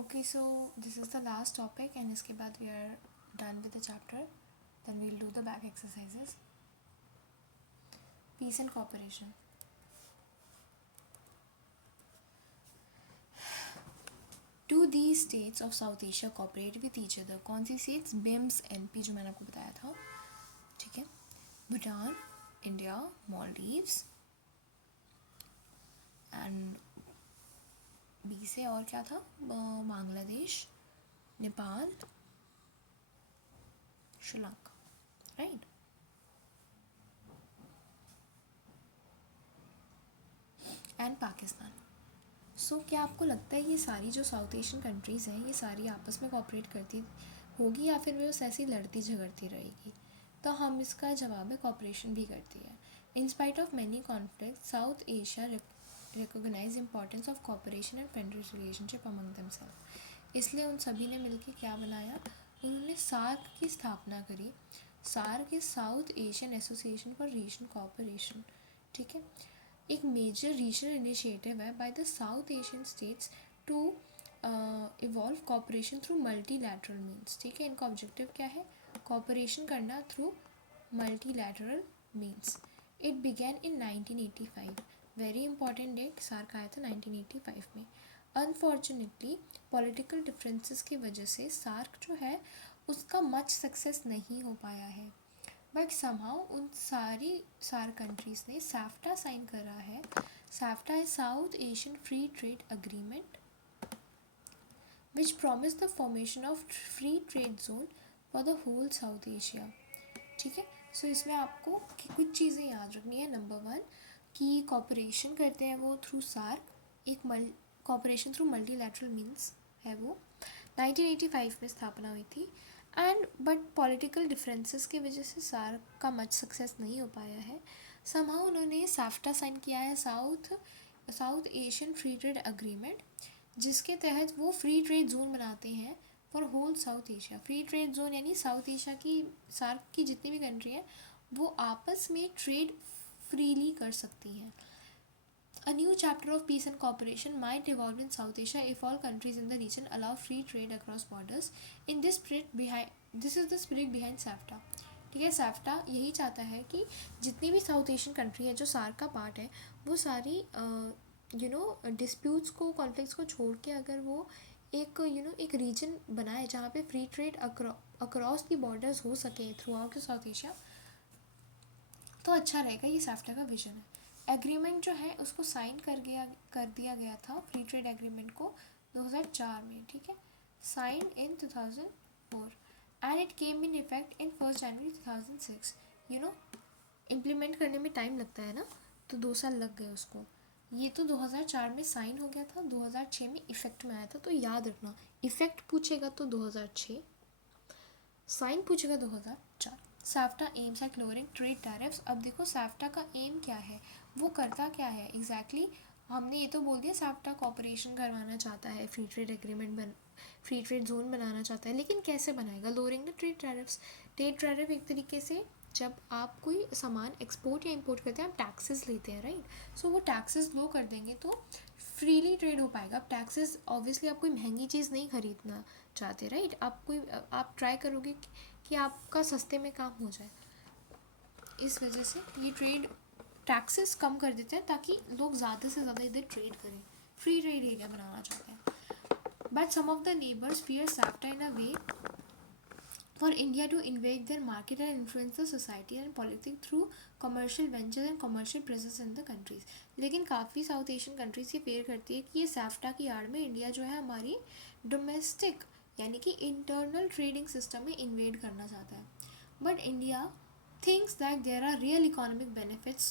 Okay, so this is the last topic and इसके बाद we are done with the chapter. Then we'll do the back exercises. Peace and cooperation. Do these states of South Asia cooperate with each other? कौन सी states? BIMS, NP जो मैंने आपको बताया था, ठीक है. Bhutan, India, Maldives and B से और क्या था? Bangladesh, Nepal, Sri Lanka, right. And Pakistan. So क्या आपको लगता है ये सारी जो साउथ एशियन कंट्रीज़ हैं ये सारी आपस में कोऑपरेट करती होगी या फिर वे उस ऐसी लड़ती झगड़ती रहेगी? तो हम इसका जवाब है कोऑपरेशन भी करती है. In spite of many conflict South Asia recognise importance of cooperation and friendly relationship among themselves. इसलिए उन सभी ने मिलकर क्या बनाया? उन्होंने सार्क की स्थापना करी. SAARC is South Asian Association for Regional Cooperation, ठीक है. एक मेजर रीजनल इनिशिएटिव है by the South Asian states to evolve cooperation through multilateral means, ठीक है. इनका ऑब्जेक्टिव क्या है? कॉपरेशन करना through multilateral means. It began in 1985. Very important date, SAARC आया था 1985 में. अनफॉर्चुनेटली पॉलिटिकल डिफरेंसेस की वजह से सार्क जो है उसका मच सक्सेस नहीं हो पाया है. बट समहाउ उन सारी सार्क कंट्रीज़ ने सैफ्टा साइन करा है. SAFTA is South Asian free trade agreement which promise the formation of free trade zone for the whole South Asia, ठीक है. सो इसमें आपको कुछ चीज़ें याद रखनी है. नंबर 1 कि कॉपरेशन करते हैं वो थ्रू सार्क. एक कॉपरेशन थ्रू मल्टीलैटरल मीन्स है वो. 1985 में स्थापना हुई थी. एंड बट पॉलिटिकल डिफरेंसेस की वजह से सार्क का मच सक्सेस नहीं हो पाया है. समहाउ उन्होंने सैफ्टा साइन किया है, South Asian free trade agreement, जिसके तहत वो फ्री ट्रेड जोन बनाते हैं for whole South Asia. Free trade zone यानी साउथ एशिया की सार्क की जितनी भी कंट्री है वो आपस में ट्रेड फ्रीली कर सकती हैं. A new chapter of peace and cooperation might evolve in South Asia if all countries in the region allow free trade across borders. In this is the spirit behind SAFTA. ठीक है. सैफ्टा यही चाहता है कि जितनी भी साउथ एशियन कंट्री है जो सार्क का पार्ट है वो सारी डिस्प्यूट्स को, कॉन्फ्लिक्ट्स को छोड़ के अगर वो एक एक रीजन बनाए जहाँ पे free trade across the borders हो सके through out the south Asia, तो अच्छा रहेगा. ये सैफ्टा का विजन है. एग्रीमेंट जो है उसको साइन कर दिया गया था फ्री ट्रेड एग्रीमेंट को 2004 में, ठीक है. Sign in 2004 and it came in effect in 1 January 2006. Implement करने में टाइम लगता है ना, तो 2 साल लग गए उसको. ये तो 2004 में साइन हो गया था, 2006 में इफेक्ट में आया था. तो याद रखना, इफेक्ट पूछेगा तो 2006, साइन पूछेगा 2004. SAFTA aims at lowering trade tariffs. अब देखो सैफ्टा का एम क्या है, वो करता क्या है एग्जैक्टली. हमने ये तो बोल दिया सैफ्टा कॉपरेशन करवाना चाहता है, free trade agreement free trade zone बनाना चाहता है, लेकिन कैसे बनाएगा? Lowering the trade tariffs. Trade tariff एक तरीके से जब आप कोई सामान एक्सपोर्ट या इंपोर्ट करते हैं आप टैक्सेस लेते हैं, राइट. सो वो टैक्सेस लो कर देंगे तो फ्रीली ट्रेड हो पाएगा. अब टैक्सेस ऑब्वियसली आप कोई महंगी चीज़ नहीं खरीदना चाहते, राइट. आप ट्राई करोगे कि आपका सस्ते में काम हो जाए. इस वजह से ये ट्रेड टैक्सेस कम कर देते हैं ताकि लोग ज़्यादा से ज़्यादा इधर ट्रेड करें. फ्री ट्रेड एरिया बनाना चाहते हैं. But some of the neighbours fear SAFTA in a way for India to invade their market and influence the society and politics through commercial ventures and commercial presence in the countries. लेकिन काफ़ी South Asian countries ये fear करती है कि ये सैफ्टा की आड़ में इंडिया जो है हमारी डोमेस्टिक यानी कि इंटरनल ट्रेडिंग सिस्टम में इन्वेड करना चाहता है. But India thinks that there are real economic benefits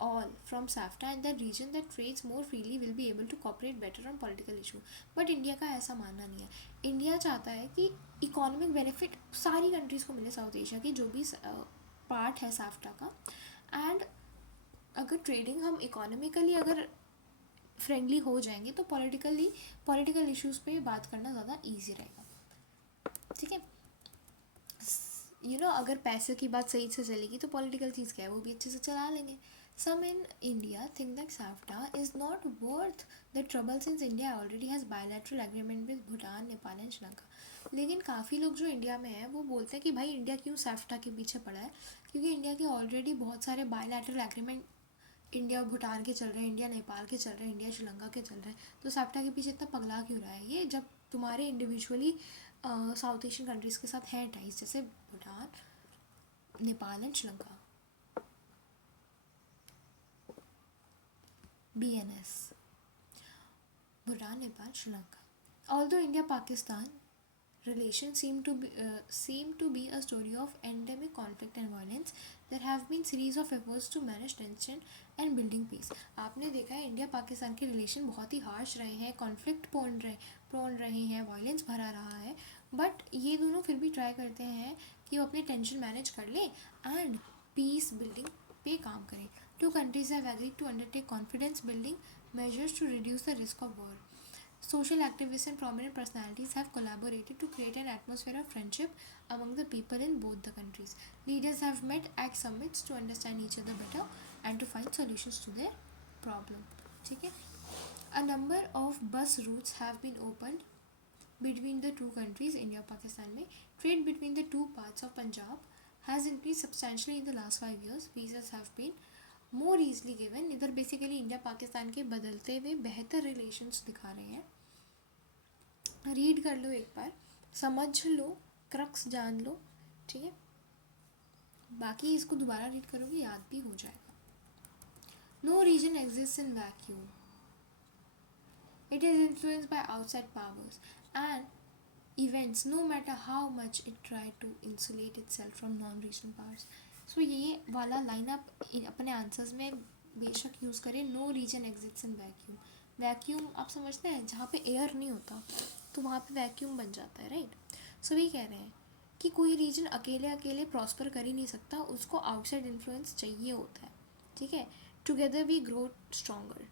all from SAFTA and the region that trades more freely will be able to cooperate better on political issue. But India का ऐसा मानना नहीं है. India चाहता है कि economic benefit सारी countries को मिले साउथ एशिया की जो भी पार्ट है सैफ्टा का. एंड अगर ट्रेडिंग हम इकोनॉमिकली अगर फ्रेंडली हो जाएंगे तो पॉलिटिकल इश्यूज़ पे बात करना ज़्यादा ईजी रहेगा, ठीक है. अगर पैसे की बात सही से चलेगी तो पॉलिटिकल चीज़ क्या है वो भी अच्छे से चला लेंगे. Some in India think that SAFTA is not worth the trouble since India already has bilateral agreement with Bhutan, Nepal and Sri Lanka. लेकिन काफ़ी लोग जो इंडिया में हैं वो बोलते हैं कि भाई इंडिया क्यों सैफ्टा के पीछे पड़ा है, क्योंकि इंडिया के ऑलरेडी बहुत सारे बायलैटरल एग्रीमेंट इंडिया भूटान के चल रहे हैं, इंडिया नेपाल के चल रहे हैं, इंडिया श्रीलंका के चल रहे हैं, तो सैफ्टा के पीछे इतना पगला क्यों रहा है ये, जब तुम्हारे इंडिविजुअली साउथ एशियन कंट्रीज़ के साथ हैं टाइज, जैसे Bhutan, Nepal and Sri Lanka. BNS, Bhutan, Nepal, Sri Lanka. Although India-Pakistan relations seem to be a story of endemic conflict and violence, there have been series of efforts to manage tension and building peace. आपने देखा है India Pakistan के relation बहुत ही harsh रहे हैं, conflict prone रहे हैं, violence भरा रहा है, बट ये दोनों फिर भी ट्राई करते हैं कि वो अपने टेंशन मैनेज कर लें एंड पीस बिल्डिंग पे काम करें. Two countries have agreed to undertake confidence building measures to reduce the risk of war. Social activists and prominent personalities have collaborated to create an atmosphere of friendship among the people in both the countries. Leaders have met at summits to understand each other better and to find solutions to their problem. ठीक है. A number of bus routes have been opened between the two countries, India and Pakistan. में trade between the two parts of Punjab has increased substantially in the last 5 years. Visas have been more easily given. इधर basically India Pakistan के बदलते हुए बेहतर relations दिखा रहे हैं. Read कर लो एक बार, समझ लो, क्रक्स जान लो, ठीक है. बाकी इसको दोबारा रीड करोगे याद भी हो जाएगा. No region exist in vacuum. It is influenced by outside powers and events no matter how much it try to insulate itself from non-regional powers. सो ये वाला लाइन आप अपने आंसर्स में बेशक यूज़ करें. No region exits in vacuum. Vacuum आप समझते हैं जहाँ पे एयर नहीं होता तो वहाँ पे वैक्यूम बन जाता है, राइट. सो ये कह रहे हैं कि कोई रीजन अकेले अकेले प्रॉस्पर कर ही नहीं सकता, उसको आउटसाइड इन्फ्लुएंस चाहिए होता है, ठीक है. Together we grow stronger.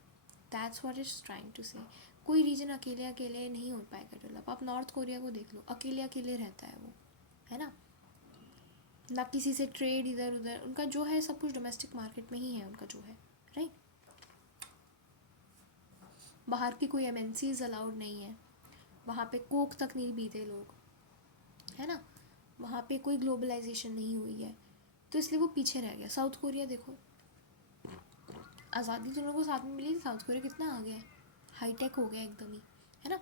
That's what is trying to say. कोई रीजन अकेले अकेले नहीं हो पाएगा डेवलप. आप नॉर्थ कोरिया को देख लो, अकेले अकेले रहता है वो, है ना. ना किसी से ट्रेड इधर उधर, उनका जो है सब कुछ डोमेस्टिक मार्केट में ही है उनका जो है, राइट. बाहर की कोई MNCs अलाउड नहीं है वहाँ पे. कोक तक नहीं पीते लोग, है ना. वहाँ पे कोई ग्लोबलाइजेशन नहीं हुई है, तो इसलिए वो पीछे रह गया. साउथ कोरिया देखो, आज़ादी दोनों को साथ में मिली, साउथ कोरिया कितना आ गया है, हाईटेक हो गया एकदम ही, है ना.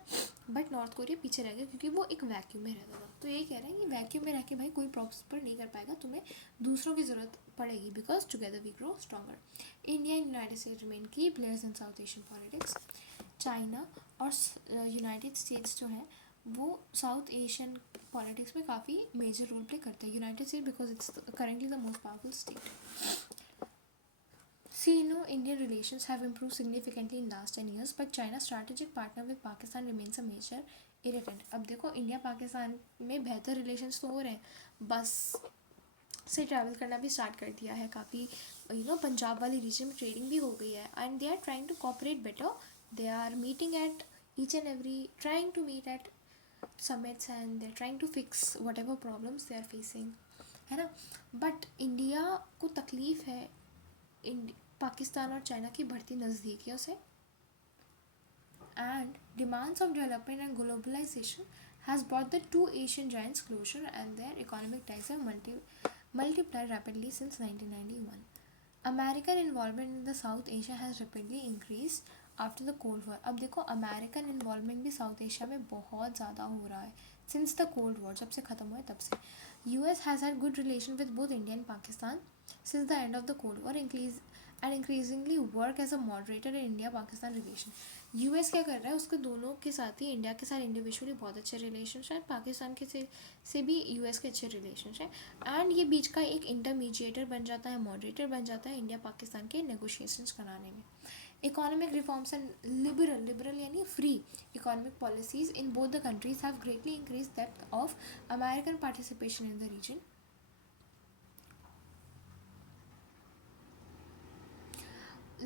बट नॉर्थ कोरिया पीछे रह गया क्योंकि वो एक वैक्यूम में रहता था. तो ये कह रहे हैं कि वैक्यूम में रह के भाई कोई प्रॉस्पर नहीं कर पाएगा, तुम्हें दूसरों की ज़रूरत पड़ेगी, because together we grow stronger. India and United States remain key players in South Asian politics. China और यूनाइटेड स्टेट्स जो हैं वो साउथ एशियन पॉलिटिक्स में काफ़ी मेजर रोल प्ले करते हैं. United state because it's currently the most powerful state. Sino-Indian relations have improved significantly in last 10 years, but China's strategic partner with Pakistan remains a major irritant. अब देखो India Pakistan में बेहतर relations तो हो रहे हैं, बस से ट्रैवल करना भी स्टार्ट कर दिया है काफ़ी. पंजाब वाली रीजन में ट्रेडिंग भी हो गई है and they are trying to cooperate better. They are meeting at each and every, trying to meet at summits and they are trying to fix whatever problems they are facing, है ना. But India को तकलीफ़ है पाकिस्तान और China की बढ़ती नज़दीकियों से. And demands of development and globalisation has brought the two Asian giants closer and their economic ties have multiplied rapidly since 1991. American involvement in the South Asia has rapidly increased after the Cold War. अब देखो American involvement भी south Asia में बहुत ज़्यादा हो रहा है since the cold war. जब से ख़त्म हुआ है तब से. US has had good relation with both India and Pakistan since the end of the Cold War, and increasingly work as a moderator in India-Pakistan relation. US क्या कर रहा है, उसके दोनों के साथ ही इंडिया के साथ इंडिविजुअली बहुत अच्छे रिलेशन हैं, पाकिस्तान के से भी US के अच्छे रिलेशन हैं, एंड ये बीच का एक इंटरमीडिएटर बन जाता है, मॉडरेटर बन जाता है इंडिया पाकिस्तान के नेगोशिएशंस कराने में. इकोनॉमिक रिफॉर्म्स एंड लिबरल यानी free economic policies in both the countries have greatly increase depth of American participation in the region.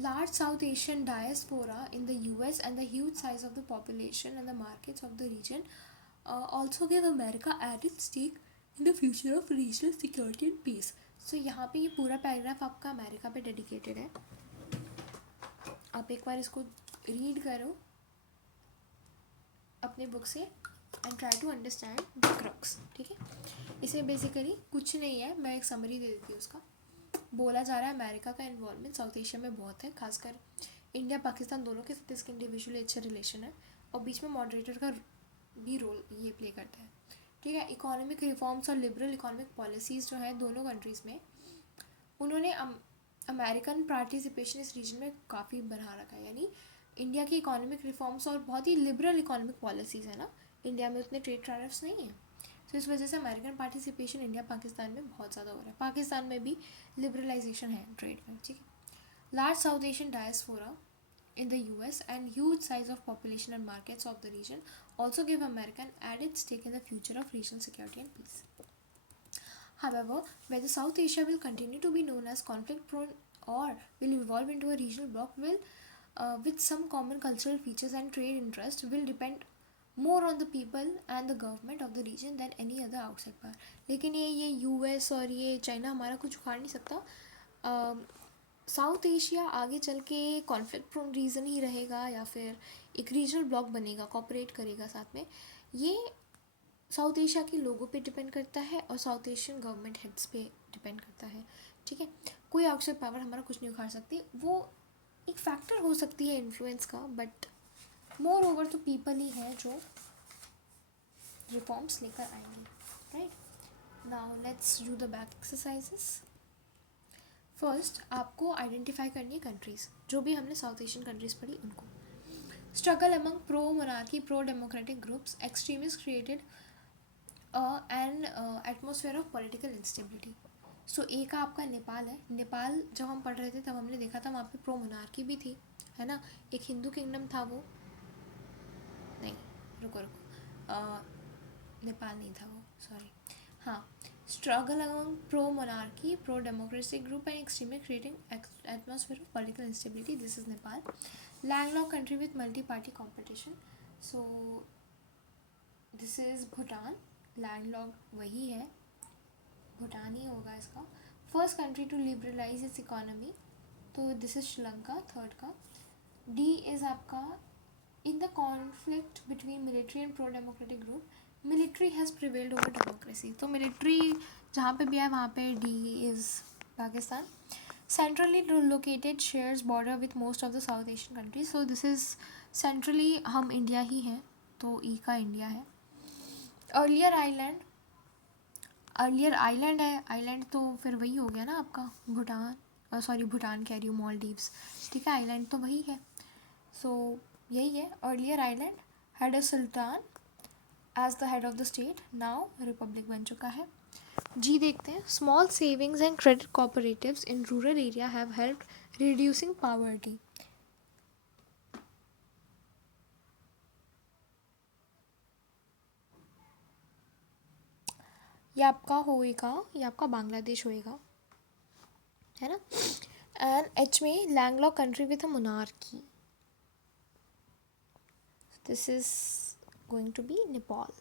Large South Asian diaspora in the US and the huge size of the population and the markets of the region also give America added stake in the future of regional security and peace. सो यहाँ पे ये पूरा paragraph आपका America पे dedicated है, आप एक बार इसको रीड करो अपने बुक से and try to understand the crux, ठीक है। इसे बेसिकली कुछ नहीं है, मैं एक समरी दे देती हूँ उसका। बोला जा रहा है अमेरिका का इन्वॉल्वमेंट साउथ एशिया में बहुत है, खासकर इंडिया पाकिस्तान दोनों के साथ इसके इंडिविजुअली अच्छे रिलेशन है, और बीच में मॉडरेटर का भी रोल ये प्ले करता है, ठीक है। इकोनॉमिक रिफॉर्म्स और लिबरल इकोनॉमिक पॉलिसीज़ जो है दोनों कंट्रीज़ में, उन्होंने अमेरिकन पार्टिसिपेशन इस रीजन में काफ़ी बढ़ा रखा है। यानी इंडिया की इकोनॉमिक रिफॉर्म्स और बहुत ही लिबरल इकोनॉमिक पॉलिसीज़ है ना, इंडिया में उतने ट्रेड टैरिफ्स नहीं है, तो इस वजह से अमेरिकन पार्टिसिपेशन इंडिया पाकिस्तान में बहुत ज़्यादा हो रहा है। पाकिस्तान में भी लिबरलाइजेशन है ट्रेड में, ठीक है। Large south Asian diaspora in the US and huge size of population and markets of the region also give America an added stake in the future of regional security and peace. However, whether South Asia will continue to be known as conflict prone or will evolve into a regional bloc will with some common cultural features and trade interests will depend more on the people and the government of the region than any other outside power. लेकिन ये US और ये China हमारा कुछ उखाड़ नहीं सकता। South Asia आगे चल के कॉन्फ्लिक्ट प्रोन रीजन ही रहेगा या फिर एक रीजनल ब्लॉक बनेगा, कॉपरेट करेगा साथ में, ये साउथ एशिया के लोगों पे डिपेंड करता है और साउथ एशियन गवर्नमेंट हेड्स पे डिपेंड करता है, ठीक है। कोई आउटसाइड पावर हमारा कुछ नहीं उखाड़ सकती, वो एक फैक्टर हो सकती है इन्फ्लुएंस का, बट मोर ओवर तो पीपल ही है जो रिफॉर्म्स लेकर आएंगे, right. Now let's do the back exercises. First आपको आइडेंटिफाई करनी है कंट्रीज़, जो भी हमने साउथ एशियन कंट्रीज़ पढ़ी उनको। Struggle among pro monarchy pro democratic groups extremist created an atmosphere of political instability. So ए का आपका नेपाल है। नेपाल जब हम पढ़ रहे थे तब हमने देखा था वहाँ पे प्रो मोनार्की भी थी, है ना, एक हिंदू किंगडम था वो, नहीं रुको नेपाल नहीं था वो, सॉरी, हाँ। Struggle among pro-monarchy, pro-democracy group and extremely creating atmosphere of political instability. This is Nepal. Landlocked country with multi-party competition. So this is Bhutan. Landlocked वही है, भूटान ही होगा इसका। First country to liberalize its economy. तो this is Sri Lanka, third का। D is आपका in the conflict between military and pro-democratic group. Military has prevailed over democracy, तो military जहाँ पे भी है वहाँ पे D is Pakistan. Centrally located shares border with most of the South Asian countries, so this is centrally हम India ही हैं, तो ई का इंडिया है। अर्लियर आइलैंड है, आइलैंड तो फिर वही हो गया ना आपका भूटान, सॉरी भूटान कह रही हूँ, मॉलडीव्स, ठीक है, आइलैंड तो वही है, सो यही है। Earlier island had a sultan as the head of the state, now republic बन चुका है। जी देखते हैं। Small savings and credit cooperatives in rural area have helped reducing poverty. ये आपका होएगा, ये आपका बांग्लादेश होएगा, है ना। एंड एच में landlocked country with a monarchy, this is going to be Nepal.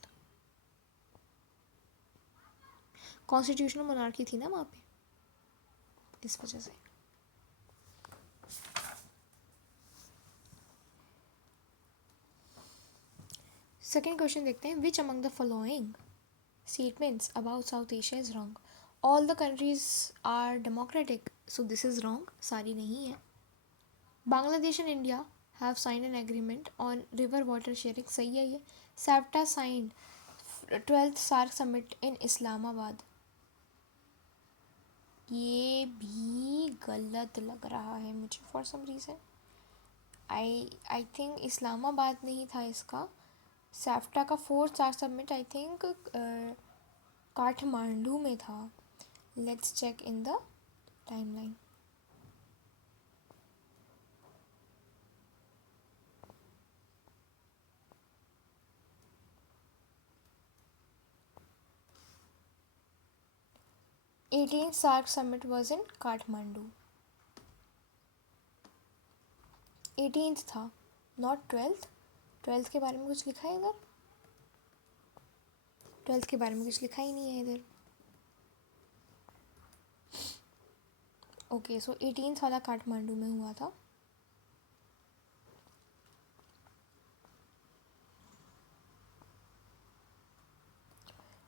Constitutional monarchy थी ना वहाँ पे, इस वजह से। सेकेंड क्वेश्चन देखते हैं। Which among the following statements about South Asia is wrong? All the countries are democratic, so this is wrong, सारी नहीं है। Bangladesh and India have signed an agreement on river water sharing, सही है ये। SAFTA signed 12th SAARC summit in Islamabad, ये भी गलत लग रहा है मुझे for some reason. I think Islamabad नहीं था इसका। सैफ्टा का 4th SAARC summit I think Kathmandu में था। Let's check in the timeline. Eighteenth SAARC summit was in Kathmandu, 18th था, नॉट 12th। 12th के बारे में कुछ लिखा है इधर? 12th के बारे में कुछ लिखा ही नहीं है इधर। ओके, सो 18th वाला काठमांडू में हुआ था।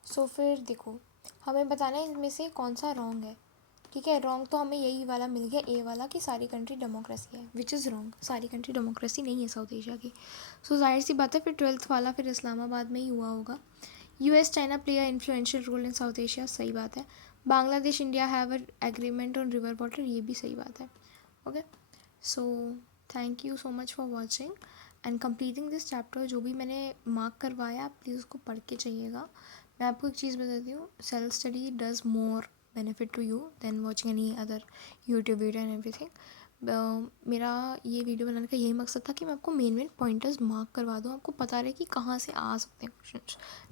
सो फिर देखो, हमें बताना है इनमें से कौन सा रॉन्ग है। ठीक है, रॉन्ग तो हमें यही वाला मिल गया, ए वाला, कि सारी कंट्री डेमोक्रेसी है, विच इज़ रॉन्ग। सारी कंट्री डेमोक्रेसी नहीं है साउथ एशिया की। सो जाहिर सी बात है, फिर 12th वाला फिर इस्लामाबाद में ही हुआ होगा। US China play a influential role in South Asia, सही बात है। Bangladesh India have a agreement on river water, ये भी सही बात है। Okay, so thank you so much for watching and completing this chapter. जो भी मैंने मार्क करवाया, आप प्लीज़ उसको पढ़ के जाइएगा। मैं आपको एक चीज़ बताती हूँ, self study does more benefit to you than watching any other YouTube video and everything. मेरा ये वीडियो बनाने का यही मकसद था कि मैं आपको मेन पॉइंटर्स मार्क करवा दूँ, आपको पता रहे कि कहाँ से आ सकते हैं क्वेश्चन,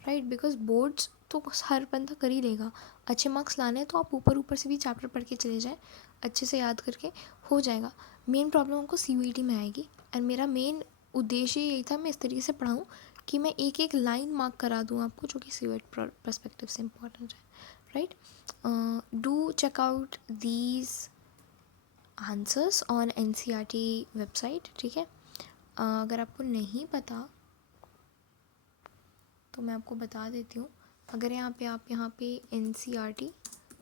राइट। बिकॉज बोर्ड्स तो हर बंदा कर ही लेगा, अच्छे मार्क्स लाने हैं तो आप ऊपर ऊपर से भी चैप्टर पढ़ के चले जाएँ, अच्छे से याद करके हो जाएगा। मेन प्रॉब्लम आपको सीयूईटी में आएगी, एंड मेरा मेन उद्देश्य यही था, मैं इस तरीके से पढ़ाऊँ कि मैं एक एक लाइन मार्क करा दूँ आपको, जो कि सीयूईटी पर्सपेक्टिव से इम्पॉर्टेंट है, right. Do check out these answers on NCERT website, ठीक है। अगर आपको नहीं पता तो मैं आपको बता देती हूँ। अगर आप यहाँ पे एनसीईआरटी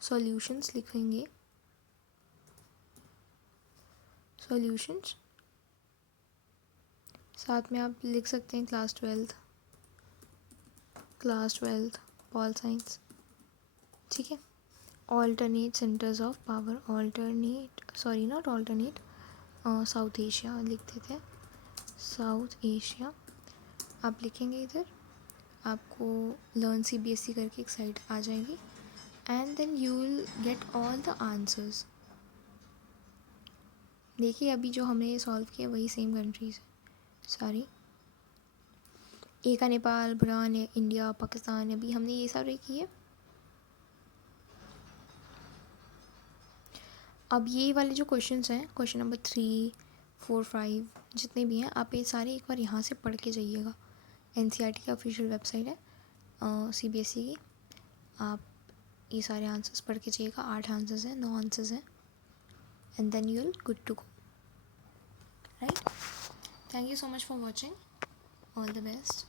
सॉल्यूशंस लिखेंगे, सॉल्यूशंस, साथ में आप लिख सकते हैं क्लास ट्वेल्थ पॉल साइंस, ठीक है। Alternate centres of power, not alternate, south Asia लिखते थे, साउथ एशिया आप लिखेंगे इधर, आपको लर्न सीबीएसई करके एक साइट आ जाएगी, and then you will get all the answers. देखिए, अभी जो हमने सॉल्व किया वही सेम कंट्रीज है सारी, एक का नेपाल, भूटान, इंडिया, पाकिस्तान, अभी हमने ये सारे किए। अब ये वाले जो क्वेश्चंस हैं, क्वेश्चन नंबर 3, 4, 5 जितने भी हैं, आप ये सारे एक बार यहाँ से पढ़ के जाइएगा। एनसीईआरटी की ऑफिशियल वेबसाइट है सीबीएसई की, आप ये सारे आंसर्स पढ़ के जाइएगा। 8 आंसर्स हैं, 9 आंसर्स हैं, and then you will good to go, right. Thank you so much for watching, all the best.